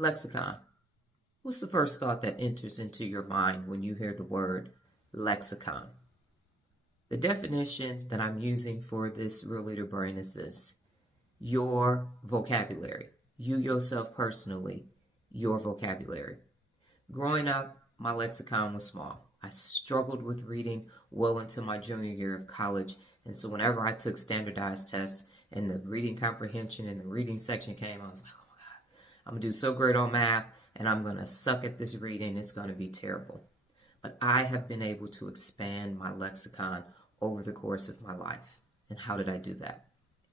Lexicon. What's the first thought that enters into your mind when you hear the word lexicon? The definition that I'm using for this Real Leader Brain is this: your vocabulary. You yourself personally, your vocabulary. Growing up, my lexicon was small. I struggled with reading well into my junior year of college, and so whenever I took standardized tests and the reading comprehension and the reading section came, I was like, oh my God, I'm going to do so great on math, and I'm going to suck at this reading. It's going to be terrible. But I have been able to expand my lexicon over the course of my life. And how did I do that?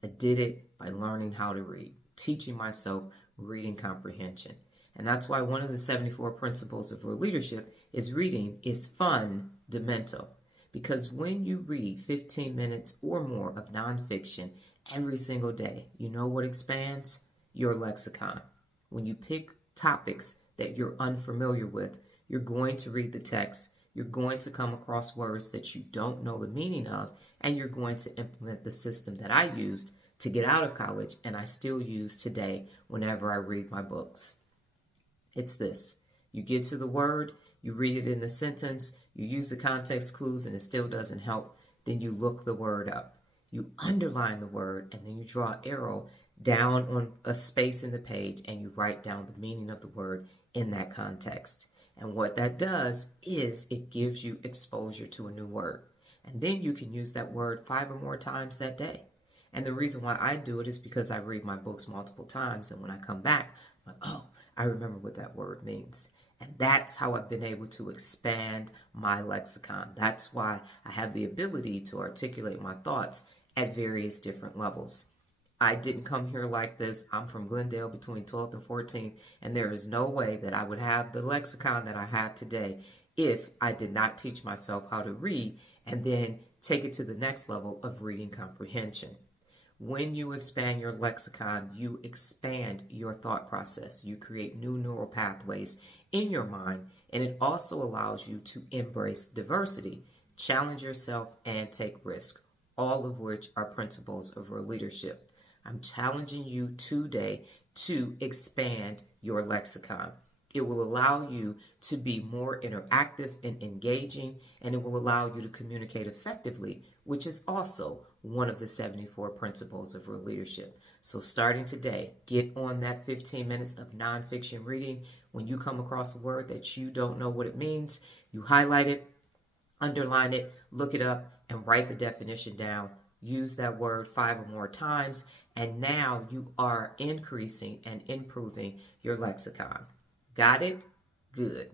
I did it by learning how to read, teaching myself reading comprehension. And that's why one of the 74 principles of real leadership is reading is fundamental. Because when you read 15 minutes or more of nonfiction every single day, you know what expands? Your lexicon. When you pick topics that you're unfamiliar with, you're going to read the text, you're going to come across words that you don't know the meaning of, and you're going to implement the system that I used to get out of college and I still use today whenever I read my books. It's this: you get to the word, you read it in the sentence, you use the context clues and it still doesn't help, then you look the word up. You underline the word and then you draw an arrow down on a space in the page and you write down the meaning of the word in that context. And what that does is it gives you exposure to a new word. And then you can use that word 5 or more times that day. And the reason why I do it is because I read my books multiple times, and when I come back, I'm like, oh, I remember what that word means. And that's how I've been able to expand my lexicon. That's why I have the ability to articulate my thoughts at various different levels. I didn't come here like this. I'm from Glendale between 12th and 14th, and there is no way that I would have the lexicon that I have today if I did not teach myself how to read and then take it to the next level of reading comprehension. When you expand your lexicon, you expand your thought process. You create new neural pathways in your mind, and it also allows you to embrace diversity, challenge yourself, and take risk, all of which are principles of real leadership. I'm challenging you today to expand your lexicon. It will allow you to be more interactive and engaging, and it will allow you to communicate effectively, which is also one of the 74 principles of real leadership. So starting today, get on that 15 minutes of nonfiction reading. When you come across a word that you don't know what it means, you highlight it, underline it, look it up, and write the definition down. Use that word 5 or more times, and now you are increasing and improving your lexicon. Got it? Good.